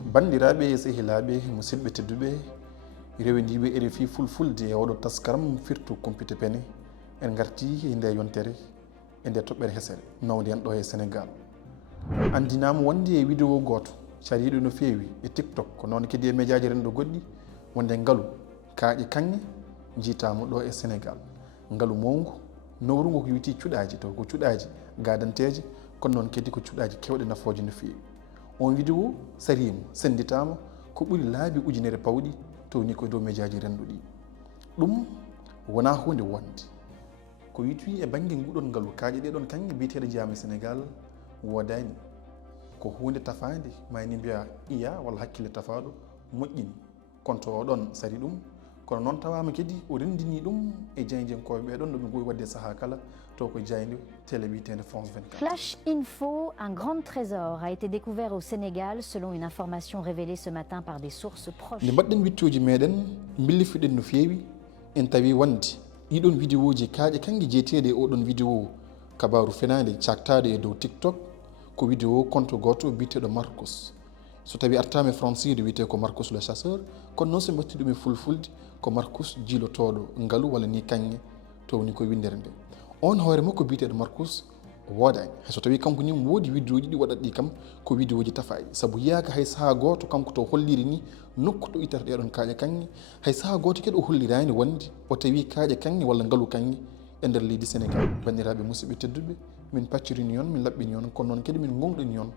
bandiraɓe e sehilaɓe musidɓe tedduɓe rewendiɓe RFI fulfulde e oɗo taskaram firtu compite pene en garti e nde yontere e nde toɓɓere hesere nawde en ɗo e Sénégal. Andinama wonde e vidéo goto cariɗo no fewi e TikTok ko noon kadi e médiaji renɗo goɗɗi wonde ngaalu kaaƴe kanŋe jiitama ɗo e Sénégal. Ngaalu mowngu nowrungu ko witi cuɗaji taw ko cuɗaji gadanteje kono noon kadi ko cuɗaji kewɗe nafoje no fewi. On vidéo sarima senditama ko ɓuuri laabi ujunere pawɗi towni ko dow médiaji renduɗi. ɗum wona hunde wonde ko witi e banggue nguɗon ngaalu kaaƴe ɗeɗon kanŋe biteɗe jeyama e Sénégal wodani ko hunde tafade mayni mbiya iya walla hakkille tafaɗo moƴƴini konto oɗon sari ɗum kono noon tawama kadi o rendini ɗum e jeynjenkoɓe ɓeɗon no ɓe gowi wadde saaha kala to ko jayde télé bitende France 24. Flash Info, un grand trésor a été découvert au Sénégal selon une information révélée ce matin par des sources proches. nde mbaɗɗen wittoji meɗen billifiɗen no fewi en tawi wonde ɗiɗon vidéo ji kaaƴe kanŋe jeeteɗe e oɗon vidéo kabaru fenade caktade e dow TikTok ko vidéo compte goto biteɗo Marcus. So tawi artama e francide wiyete ko Marcus le chasseur kono noon so mbatti ɗum e fulfulde ko Marcus jiilotoɗo ngaalu walla ni kanŋe towni ko windere nde. On hoore makko biteɗo Marcus wodani hayso tawi kanko ni woodi vidéo ji ɗi waɗat ɗi kam ko vidéo ji tafaji saabu yiyaka hay saaha goto kanko to holliri ni nokku to ittata ɗeɗon kaaƴe kanŋe hay saaha goto kadi o hollirani wonde o tawi kaaƴe kanŋe walla ngaalu kanŋe e nder leydi Sénégal. Bandiraɓe musidɓe tedduɓe min paccirini on min laɓɓini on kono noon kadi min gonɗini on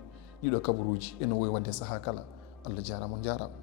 ɗiɗo kabaruji ene wowi wadde saaha kala. Allah jarama on jarama.